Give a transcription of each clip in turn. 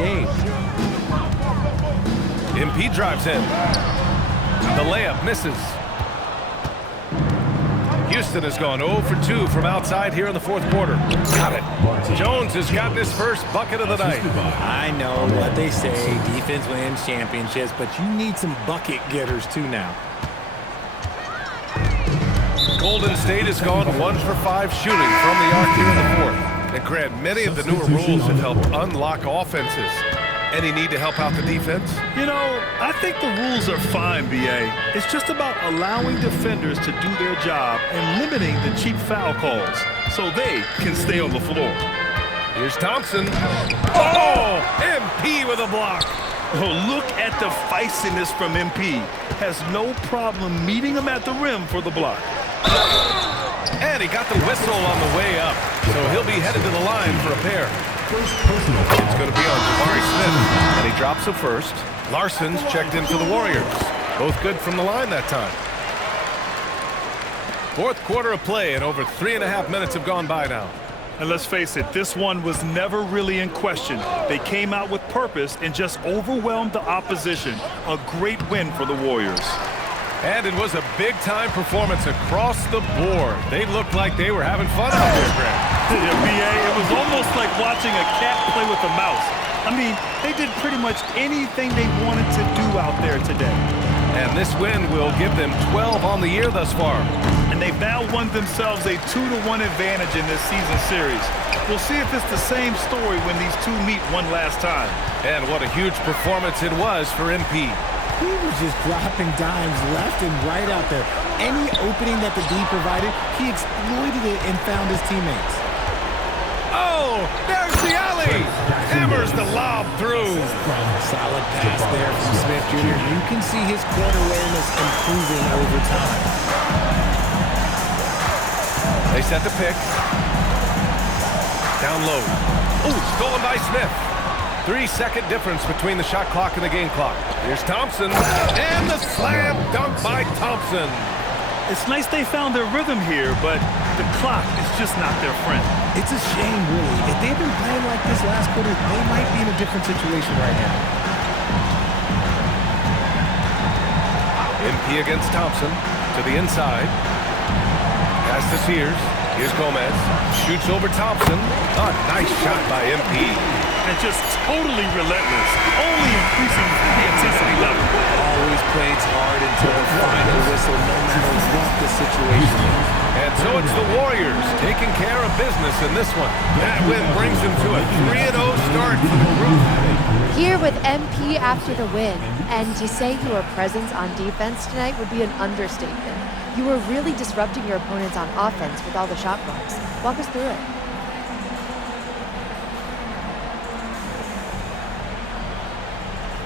game. MP drives in. The layup misses. Houston has gone 0 for 2 from outside here in the fourth quarter. Got it. Jones has gotten his first bucket of the night. I know what they say, defense wins championships, but you need some bucket getters too now. Golden State has gone 1 for 5 shooting from the arc here in the fourth. And Grant, many of the newer rules have helped unlock offenses. Any need to help out the defense? You know, I think the rules are fine, B.A. It's just about allowing defenders to do their job and limiting the cheap foul calls so they can stay on the floor. Here's Thompson. Oh! MP with a block. Oh, look at the feistiness from MP. Has no problem meeting him at the rim for the block. And he got the whistle on the way up, so he'll be headed to the line for a pair. It's going to be on Jabari Smith, and he drops a first. Larson's checked in for the Warriors. Both good from the line that time. Fourth quarter of play, and over 3.5 minutes have gone by now. And let's face it, this one was never really in question. They came out with purpose and just overwhelmed the opposition. A great win for the Warriors. And it was a big-time performance across the board. They looked like they were having fun out there, Grant. Yeah, B.A., it was almost like watching a cat play with a mouse. I mean, they did pretty much anything they wanted to do out there today. And this win will give them 12 on the year thus far. And they've now won themselves a 2-1 advantage in this season series. We'll see if it's the same story when these two meet one last time. And what a huge performance it was for MP. He was just dropping dimes left and right out there. Any opening that the D provided, he exploited it and found his teammates. Oh, there's the alley. Hammers the lob through. Solid pass there from Smith Jr. You can see his court awareness improving over time. They set the pick. Down low. Oh, stolen by Smith. 3-second difference between the shot clock and the game clock. Here's Thompson, and the slam dunk by Thompson. It's nice they found their rhythm here, but the clock is just not their friend. It's a shame, really. If they'd been playing like this last quarter, they might be in a different situation right now. MP against Thompson to the inside. Pass to Sears. Here's Gomez. Shoots over Thompson. A nice shot by MP. And just totally relentless, only increasing the intensity level. Always plays hard until the final whistle, no matter what the situation is. And so it's the Warriors taking care of business in this one. That win brings them to a 3-0 start for the group. Here with MP after the win, and to say your presence on defense tonight would be an understatement. You were really disrupting your opponents on offense with all the shot blocks. Walk us through it.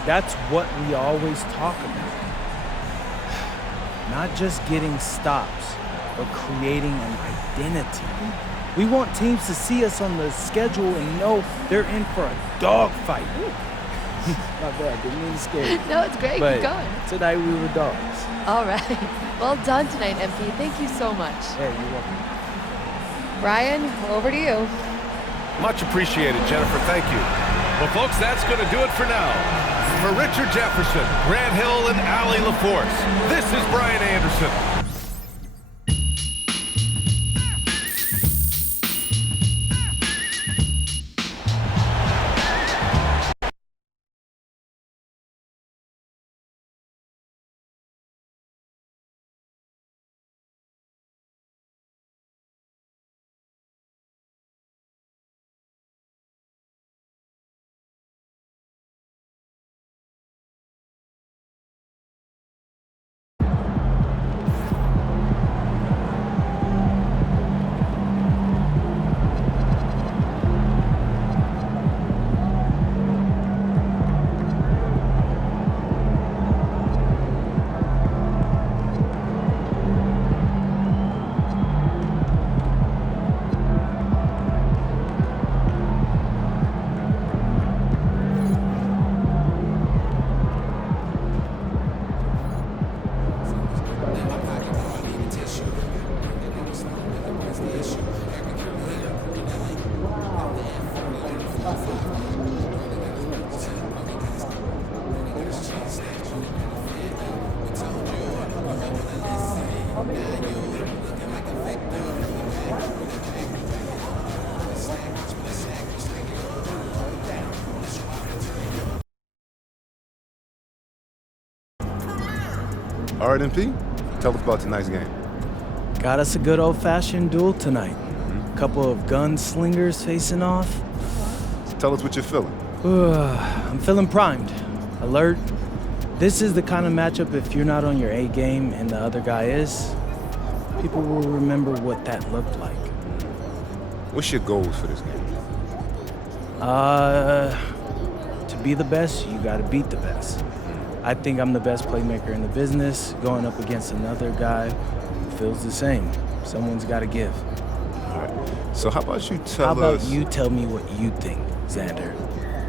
That's what we always talk about. Not just getting stops, but creating an identity. We want teams to see us on the schedule and know they're in for a dogfight. My bad, didn't mean to scare you. No, it's great. But keep going. tonight we were dogs. All right. Well done tonight, MP. Thank you so much. Yeah, you're welcome. Brian, over to you. Much appreciated, Jennifer. Thank you. Well, folks, that's going to do it for now. For Richard Jefferson, Grant Hill, and Allie LaForce, this is Brian Anderson. All right, MP, tell us about tonight's game. Got us a good old-fashioned duel tonight. A couple of gunslingers facing off. So tell us what you're feeling. I'm feeling primed, alert. This is the kind of matchup if you're not on your A game and the other guy is, people will remember what that looked like. What's your goals for this game? To be the best, you gotta beat the best. I think I'm the best playmaker in the business, going up against another guy who feels the same. Someone's gotta give. All right. So how about you tell us... How about you tell me what you think, Xander?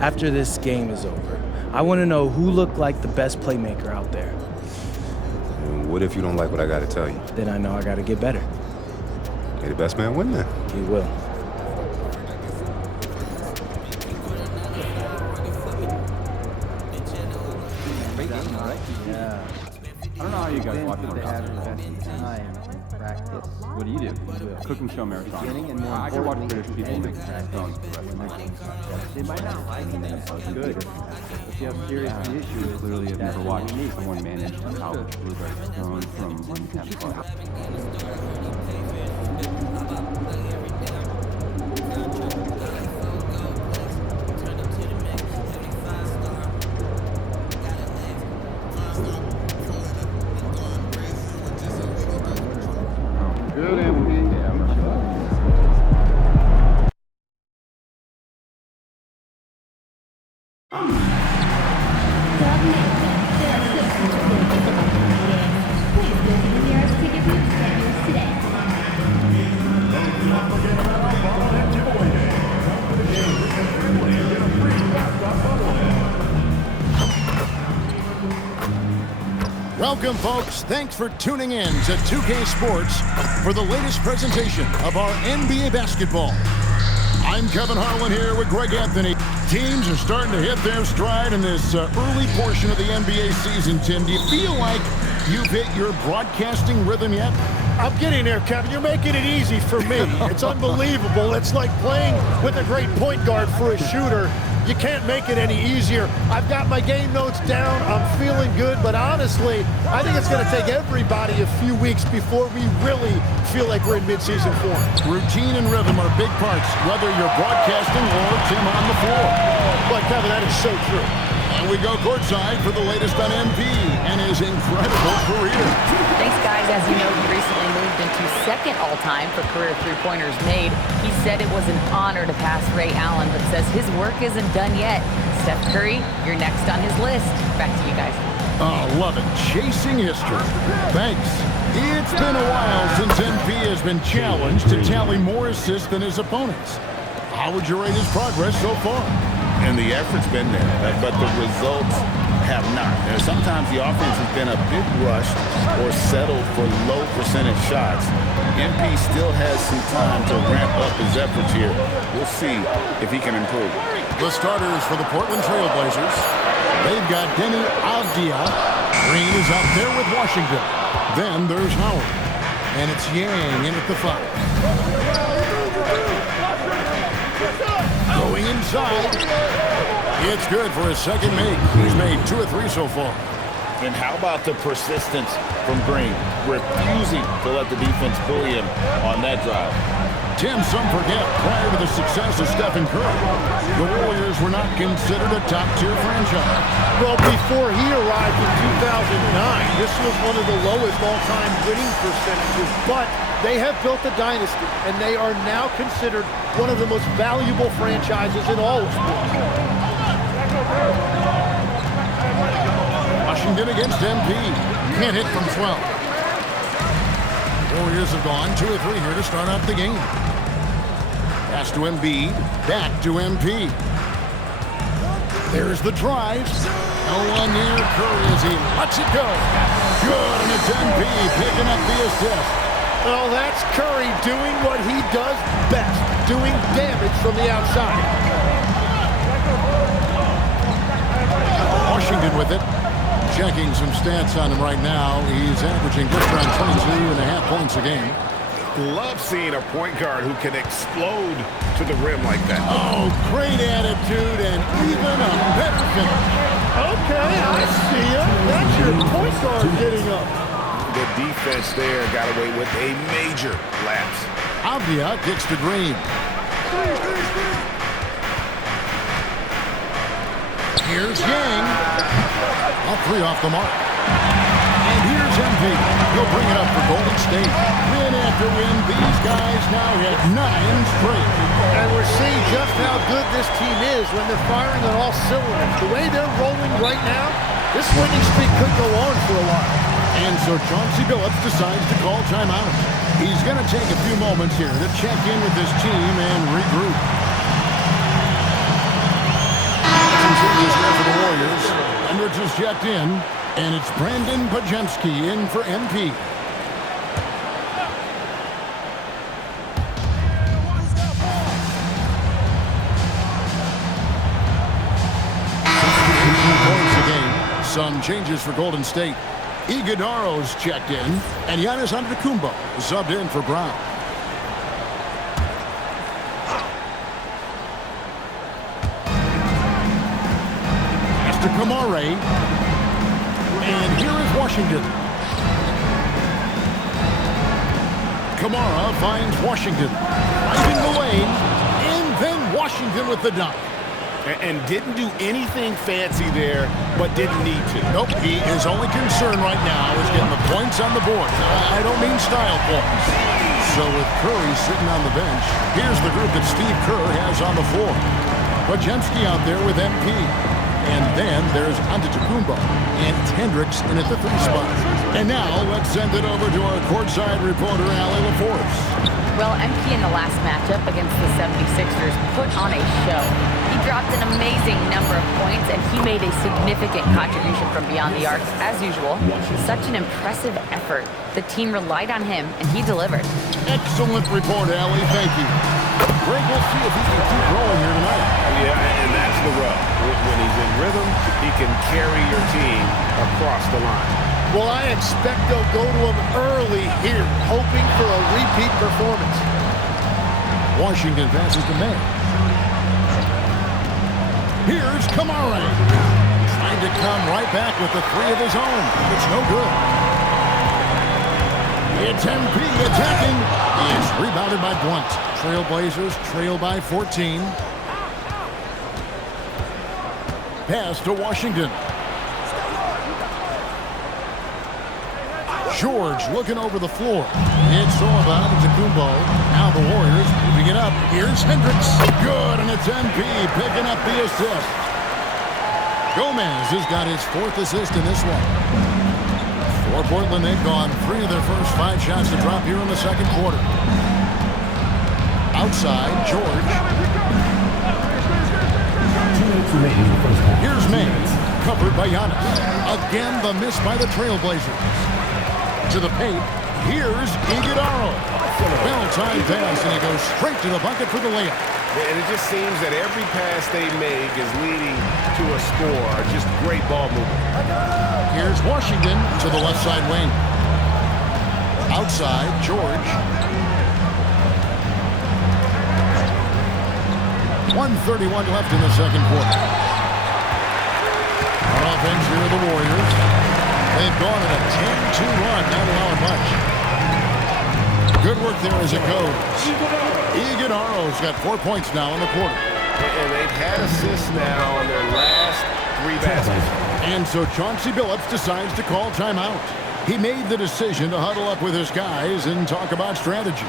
After this game is over, I want to know who looked like the best playmaker out there. And what if you don't like what I got to tell you? Then I know I got to get better. May the best man win then. You will. Yeah. I don't know how you guys watch it on time practice. What do you do? Cook and show marathon. I can watch British people make stones for the rest of my life. They might not like it. That's good. If you have serious issues, clearly I've never watched someone manage to salvage blueberry stones from untapped funds. Good MP. Yeah, I'm Welcome, folks. Thanks for tuning in to 2K Sports for the latest presentation of our NBA basketball. I'm Kevin Harlan here with Greg Anthony. Teams are starting to hit their stride in this early portion of the NBA season, Tim. Do you feel like you've hit your broadcasting rhythm yet? I'm getting there, Kevin. You're making it easy for me. It's unbelievable. It's like playing with a great point guard for a shooter. You can't make it any easier. I've got my game notes down. I'm feeling good, but honestly, I think it's going to take everybody a few weeks before we really feel like we're in midseason form. Routine and rhythm are big parts, whether you're broadcasting or Tim on the floor. But Kevin, that is so true. And we go courtside for the latest on MP and his incredible career. Thanks, guys. As you know, he recently moved into second all-time for career three-pointers made. He said it was an honor to pass Ray Allen, but says his work isn't done yet. Steph Curry, you're next on his list. Back to you guys. Oh, love it. Chasing history. Thanks. It's been a while since MP has been challenged to tally more assists than his opponents. How would you rate his progress so far? And the effort's been there, but the results have not. And sometimes the offense has been a bit rushed or settled for low percentage shots. MP still has some time to ramp up his efforts here. We'll see if he can improve. The starters for the Portland Trail Blazers. They've got Denny Avdia. Green is out there with Washington. Then there's Howard. And it's Yang in at the 5. Going inside. It's good for his second make. He's made 2 or 3 so far. And how about the persistence from Green, refusing to let the defense bully him on that drive. Tim, some forget, prior to the success of Stephen Curry, the Warriors were not considered a top-tier franchise. Well, before he arrived in 2009, this was one of the lowest all-time winning percentages, but they have built a dynasty, and they are now considered one of the most valuable franchises in all of sports. Washington against MP. Can't hit from 12. Warriors have gone 2 or 3 here to start out the game. Pass to Embiid. Back to MP. There's the drive. No one near Curry as he lets it go. Good, and it's MP picking up the assist. Well, that's Curry doing what he does best, doing damage from the outside. Washington with it. Checking some stats on him right now. He's averaging just around 22.5 points a game. love seeing a point guard who can explode to the rim like that. Oh, great attitude and even a better finish. Okay, I see you. That's your point guard getting up. The defense there got away with a major lapse. Avdia kicks to Green. Here's Yang. All three off the mark. And here's MV. He'll bring it up for Golden State. Win after win, these guys now hit 9 straight. And we're seeing just how good this team is when they're firing on all cylinders. The way they're rolling right now, this winning streak could go on for a while. And so Chauncey Billups decides to call timeout. He's going to take a few moments here to check in with his team and regroup. Some changes here for the Warriors. Hendricks is checked in, and it's Brandon Pajemski in for MP. Points a game. Some changes for Golden State. Iguodaro's checked in, and Giannis Antetokounmpo subbed in for Brown. Mr. Kamare. And here is Washington. Kamara finds Washington. Driving the lane, and then Washington with the dunk. And didn't do anything fancy there, but didn't need to. Nope, he is only concerned right now is getting the points on the board. I don't mean style points. So with Curry sitting on the bench, here's the group that Steve Kerr has on the floor. Pajemski out there with MP. And then there's Antetokounmpo and Hendricks in at the 3 spot. And now let's send it over to our courtside reporter, Allie LaForce. Well, MP in the last matchup against the 76ers put on a show. He dropped an amazing number of points, and he made a significant contribution from beyond the arc, as usual. Such an impressive effort. The team relied on him, and he delivered. Excellent report, Allie. Thank you. Greg, we'll see if he can keep rolling here tonight. Yeah, and that's the rub. When he's in rhythm, he can carry your team across the line. Well, I expect they'll go to him early here, hoping for a repeat performance. Washington passes to May. Here's Kamara. Trying to come right back with the 3 of his own. It's no good. It's MP attacking. It's rebounded by Blunt. Trailblazers trail by 14. Pass to Washington. George looking over the floor. It's all about Antetokounmpo. Now the Warriors moving it up. Here's Hendricks. Good, and it's MP picking up the assist. Gomez has got his 4th assist in this one. For Portland, they've gone 3 of their first 5 shots to drop here in the second quarter. Outside, George. Here's May, covered by Giannis. Again, the miss by the Trailblazers. To the paint, here's Iguodaro. Bell-time pass, and he goes straight to the bucket for the layup. And it just seems that every pass they make is leading to a score. Just great ball movement. Here's Washington to the left side wing. Outside, George. 1:31 left in the second quarter. On offense here are the Warriors. They've gone on a 10-2 run, not allowing much. Good work there as it goes. Iguodaro's got 4 points now in the quarter. And they've had assists now on their last 3 baskets. And so Chauncey Billups decides to call timeout. He made the decision to huddle up with his guys and talk about strategy.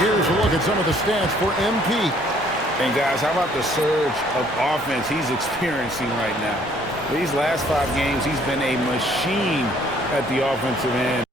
Here's a look at some of the stats for MP. And guys, how about the surge of offense he's experiencing right now? These last 5 games, he's been a machine at the offensive end.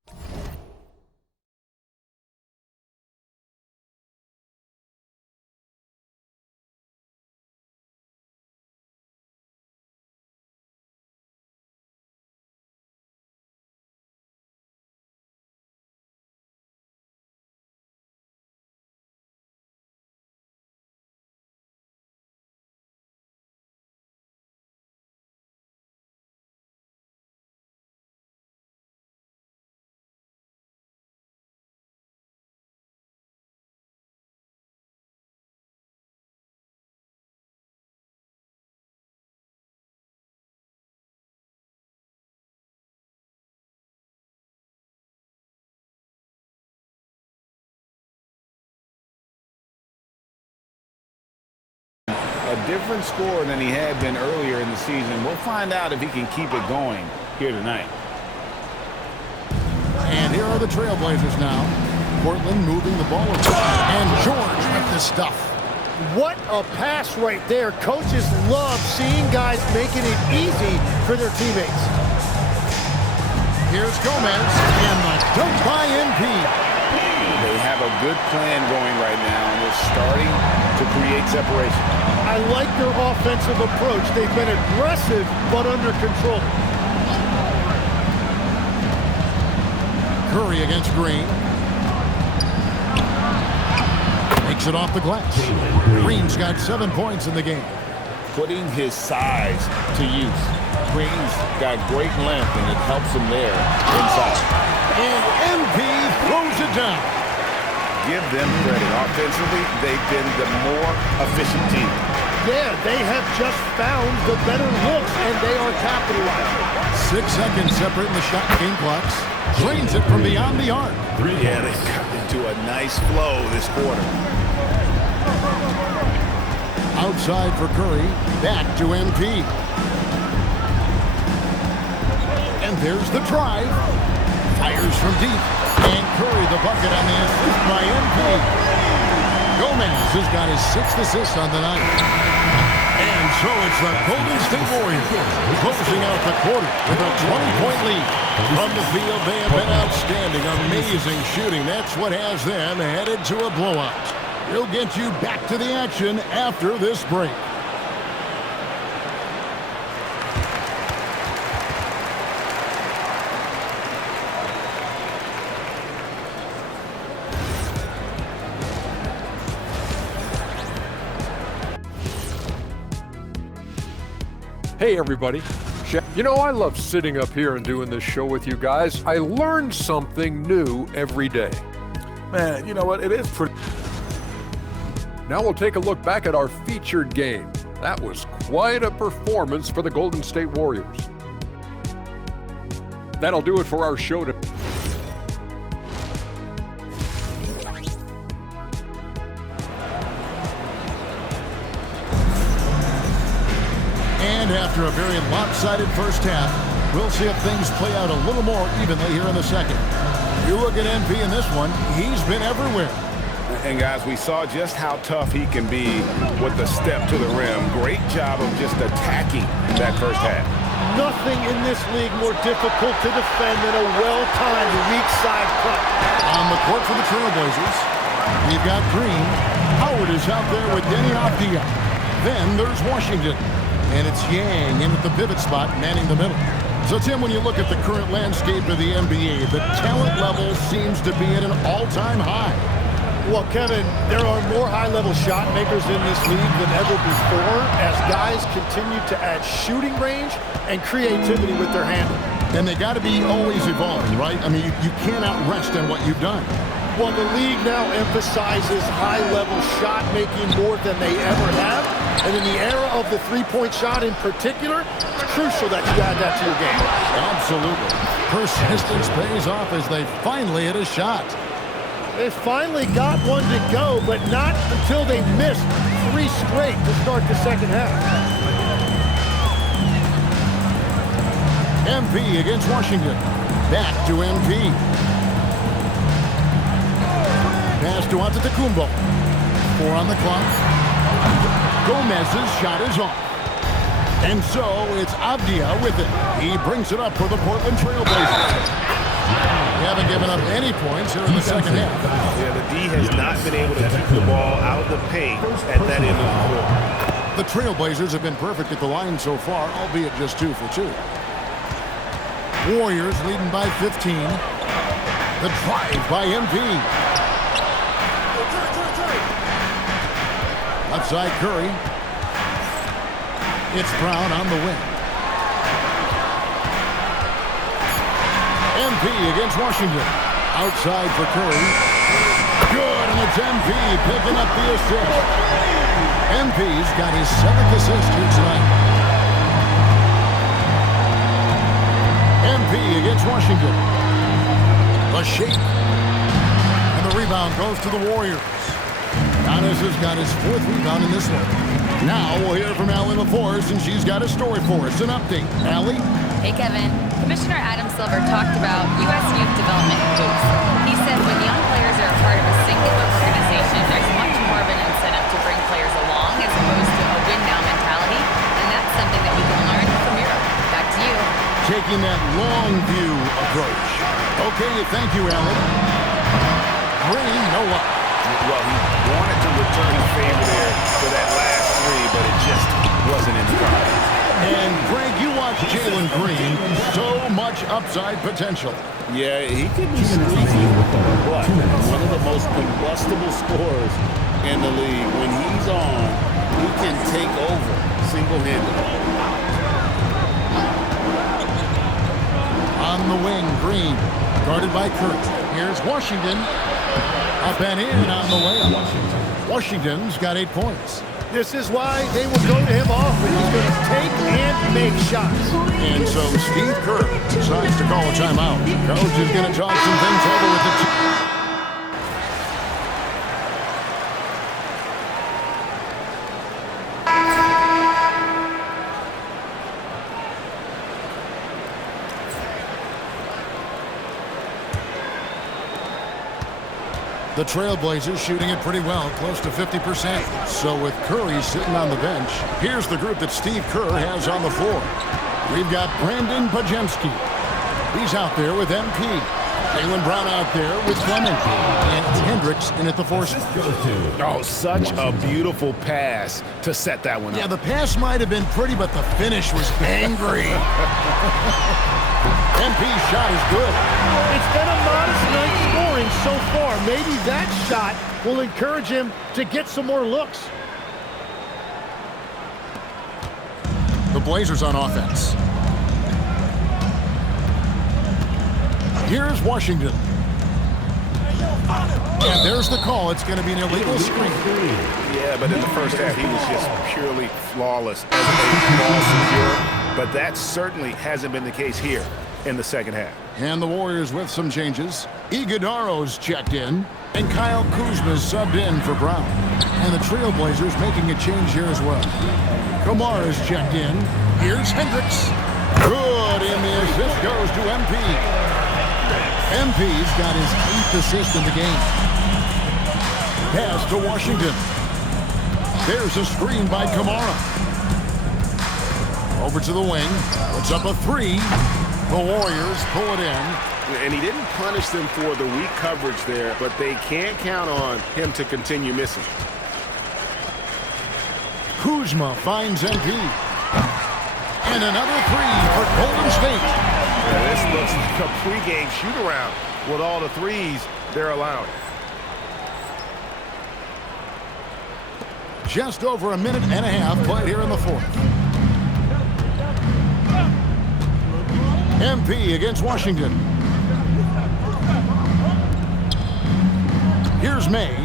a different scorer than he had been earlier in the season. We'll find out if he can keep it going here tonight. And here are the Trailblazers now. Portland moving the ball around. And George with the stuff. What a pass right there. Coaches love seeing guys making it easy for their teammates. Here's Gomez, and the dunk by MP. They have a good plan going right now, and they're starting to create separation. I like their offensive approach. They've been aggressive, but under control. Curry against Green. Makes it off the glass. Green's got 7 points in the game. Putting his size to use. Green's got great length, and it helps him there inside. And MP throws it down. Give them credit. Offensively, they've been the more efficient team. Yeah, they have just found the better looks, and they are capitalizing. 6 seconds separating the shot game clocks. Drains it from beyond the arc. Yeah, they've got into a nice flow this quarter. Outside for Curry. Back to MP. And there's the drive. Fires from deep. And Curry the bucket on the assist by MP. Gomez has got his 6th assist on the night. And so it's the Golden State Warriors closing out the quarter with a 20-point lead. From the field, they have been outstanding. Amazing shooting. That's what has them headed to a blowout. We'll get you back to the action after this break. Hey everybody. You know, I love sitting up here and doing this show with you guys. I learn something new every day. Man, you know what? It is pretty... Now we'll take a look back at our featured game. That was quite a performance for the Golden State Warriors. That'll do it for our show today. And after a very lopsided first half, we'll see if things play out a little more evenly here in the second. You look at MP in this one, he's been everywhere. And guys, we saw just how tough he can be with the step to the rim. Great job of just attacking that first half. Nothing in this league more difficult to defend than a well-timed weak side cut. On the court for the Trailblazers, we've got Green. Howard is out there with Denny Avdia. Then there's Washington. And it's Yang in at the pivot spot, manning the middle. So, Tim, when you look at the current landscape of the NBA, the talent level seems to be at an all-time high. Well, Kevin, there are more high-level shot makers in this league than ever before as guys continue to add shooting range and creativity with their handle. And they got to be always evolving, right? I mean, you cannot rest on what you've done. Well, the league now emphasizes high-level shot making more than they ever have. And in the era of the three-point shot in particular, it's crucial that you add that to your game. Absolutely. Persistence pays off as they finally hit a shot. They finally got one to go, but not until they missed 3 straight to start the second half. MP against Washington. Back to MP. Pass to Antetokounmpo. 4 on the clock. Gomez's shot is off. And so it's Avdia with it. He brings it up for the Portland Trailblazers. They haven't given up any points here in the second half. Yeah, the D has not been able to keep the ball out of the paint at that end of the court. The Trailblazers have been perfect at the line so far, albeit just 2 for 2. Warriors leading by 15. The drive by MP. Outside Curry. It's Brown on the wing. MP against Washington. Outside for Curry. Good, and it's MP picking up the assist. MP's got his 7th assist here tonight. MP against Washington. The shake. And the rebound goes to the Warriors. Giannis has got his 4th rebound in this one. Now we'll hear from Allie LaForce, and she's got a story for us. An update. Allie? Hey, Kevin. Commissioner Adam Silver talked about U.S. youth development hoops. He said when young players are a part of a singular organization, there's much more of an incentive to bring players along as opposed to a win-now mentality, and that's something that we can learn from Europe. Back to you. Taking that long view approach. Okay, thank you, Allie. Green, no luck. Well, he wanted to return the favor there for that last three, but it just wasn't in the cards. And Greg, you watch Jalen Green, so much upside potential. Yeah, he could be sneaky, but one of the most combustible scorers in the league. When he's on, he can take over single-handedly. On the wing, Green, guarded by Kurt. Here's Washington. Up and in on the layup. Washington's got 8 points. This is why they will go to him often. He's going to take and make shots. And so Steve Kerr decides to call a timeout. Coach is going to talk some things over with the team. The Trailblazers shooting it pretty well, close to 50%. So with Curry sitting on the bench, here's the group that Steve Kerr has on the floor. We've got Brandon Pajemski. He's out there with MP. Jaylen Brown out there with Fleming. And Hendricks in at the 4 spot. Oh, such a beautiful pass to set that one up. Yeah, the pass might have been pretty, but the finish was angry. MP's shot is good. It's been a modest night scoring so far. Maybe that shot will encourage him to get some more looks. The Blazers on offense. Here's Washington. And there's the call. It's going to be an illegal screen. Yeah, but in the first half, he was just purely flawless as a ball secure. But that certainly hasn't been the case here in the second half. And the Warriors with some changes. Iguodaro's checked in, and Kyle Kuzma's subbed in for Brown. And the Trailblazers making a change here as well. Kamara's checked in. Here's Hendricks. Good, and the assist goes to MP. MP's got his 8th assist in the game. Pass to Washington. There's a screen by Kamara. Over to the wing. Puts up a 3. The Warriors pull it in. And he didn't punish them for the weak coverage there, but they can't count on him to continue missing. Kuzma finds MP. And another 3 for Golden State. Yeah, this looks like a pregame shoot-around with all the threes they're allowing. Just over a minute and a half played here in the 4th. MP against Washington. Here's May.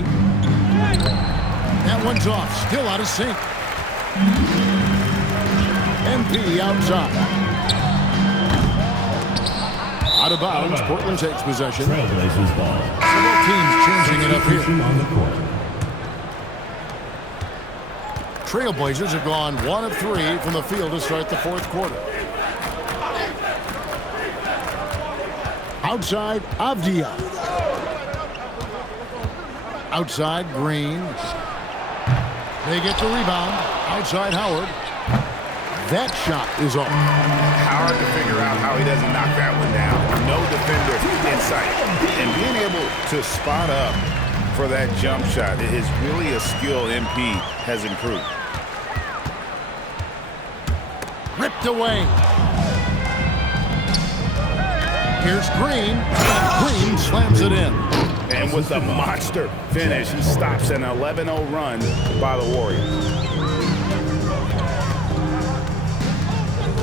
That one's off, still out of sync. MP outside. Out of bounds, Portland takes possession. Trailblazers ball. Several teams changing it up here. On the court. Trailblazers have gone 1 of 3 from the field to start the 4th quarter. Outside, Avdia. Outside, Green. They get the rebound. Outside, Howard. That shot is off. Hard to figure out how he doesn't knock that one down. No defender in sight. And being able to spot up for that jump shot is really a skill MP has improved. Ripped away. Here's Green. Green slams it in. And with a monster finish, he stops an 11-0 run by the Warriors.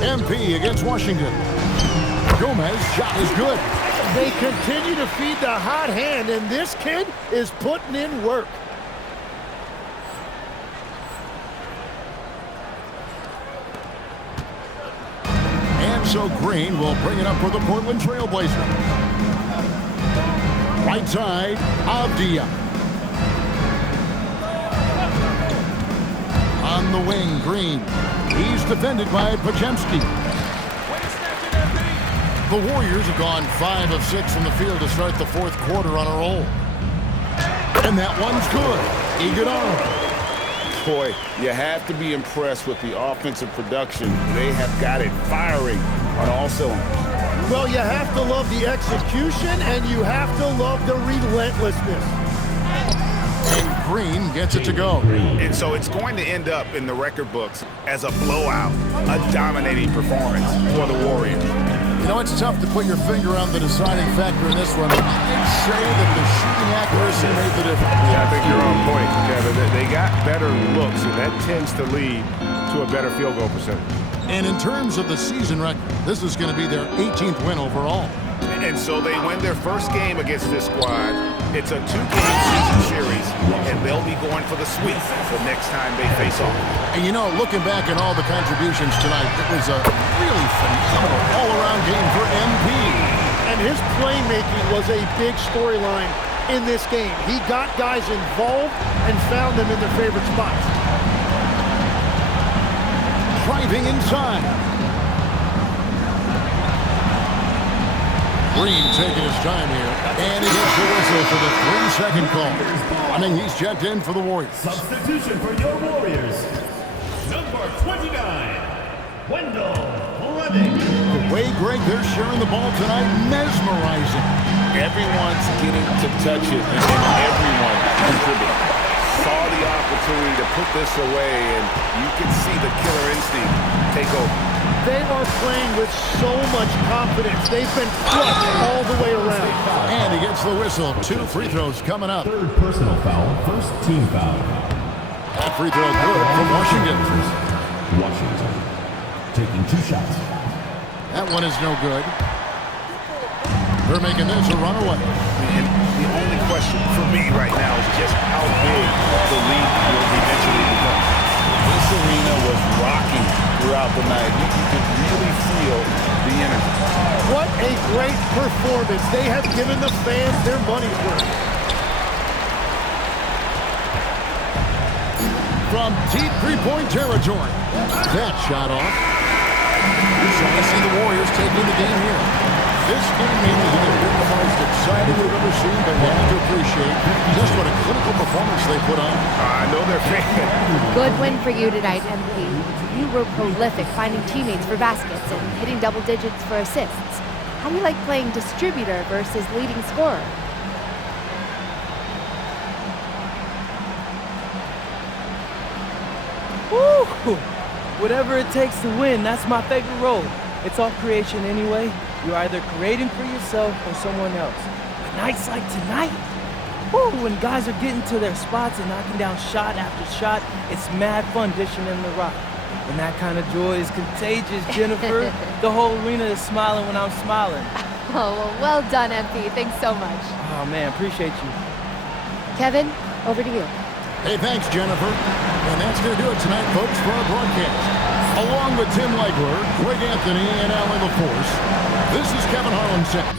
MP against Washington. Gomez's shot is good. They continue to feed the hot hand, and this kid is putting in work. And so Green will bring it up for the Portland Trailblazers. Right side, Avdia. On the wing, Green. He's defended by Pajemski. The Warriors have gone 5 of 6 from the field to start the fourth quarter on a roll. And that one's good. Iguodala. Boy, you have to be impressed with the offensive production. They have got it firing on all cylinders. Well, you have to love the execution, and you have to love the relentlessness. And Green gets it to go. And so it's going to end up in the record books as a blowout, a dominating performance for the Warriors. You know, it's tough to put your finger on the deciding factor in this one. I'd say that the shooting accuracy made the difference. Yeah, I think you're on point, Kevin. They got better looks, and that tends to lead to a better field goal percentage. And in terms of the season record, this is going to be their 18th win overall. And so they win their first game against this squad. It's a 2-game season series, and they'll be going for the sweep the next time they face off. And you know, looking back at all the contributions tonight, it was a really phenomenal all-around game for MP. And his playmaking was a big storyline in this game. He got guys involved and found them in their favorite spots. Driving inside. Green taking his time here, and he gets the whistle for the 3-second call. I mean, he's checked in for the Warriors. Substitution for your Warriors, number 29, Wendell Fleming. The way, Greg, they're sharing the ball tonight, mesmerizing. Everyone's getting to touch it, and everyone contributing. Saw the opportunity to put this away, and you can see the killer instinct take over. They are playing with so much confidence. They've been clutch all the way around. And he gets the whistle. 2 free throws coming up. Third personal foul, first team foul. That free throw good from Washington. Washington taking 2 shots. That one is no good. They're making this a runaway. And the only question for me right now is just how big the lead will eventually become. This arena was rocking throughout the night. You could really feel the energy. What a great performance. They have given the fans their money's worth. From deep three-point territory. That shot off. So I see the Warriors taking the game here. This game may not have been the most exciting we've ever seen, but you have to appreciate just what a clinical performance they put on. I know they're fans. Good win for you tonight, MP. You were prolific finding teammates for baskets and hitting double digits for assists. How do you like playing distributor versus leading scorer? Woo! Whatever it takes to win, that's my favorite role. It's all creation anyway. You're either creating for yourself or someone else. But nights like tonight, woo, when guys are getting to their spots and knocking down shot after shot, it's mad fun dishing in the rock. And that kind of joy is contagious, Jennifer. The whole arena is smiling when I'm smiling. Oh, well done, MP. Thanks so much. Oh, man, appreciate you. Kevin, over to you. Hey, thanks, Jennifer. And that's going to do it tonight, folks, for our broadcast. Along with Tim Legler, Greg Anthony, and Alan LaForce, this is Kevin Harlan saying.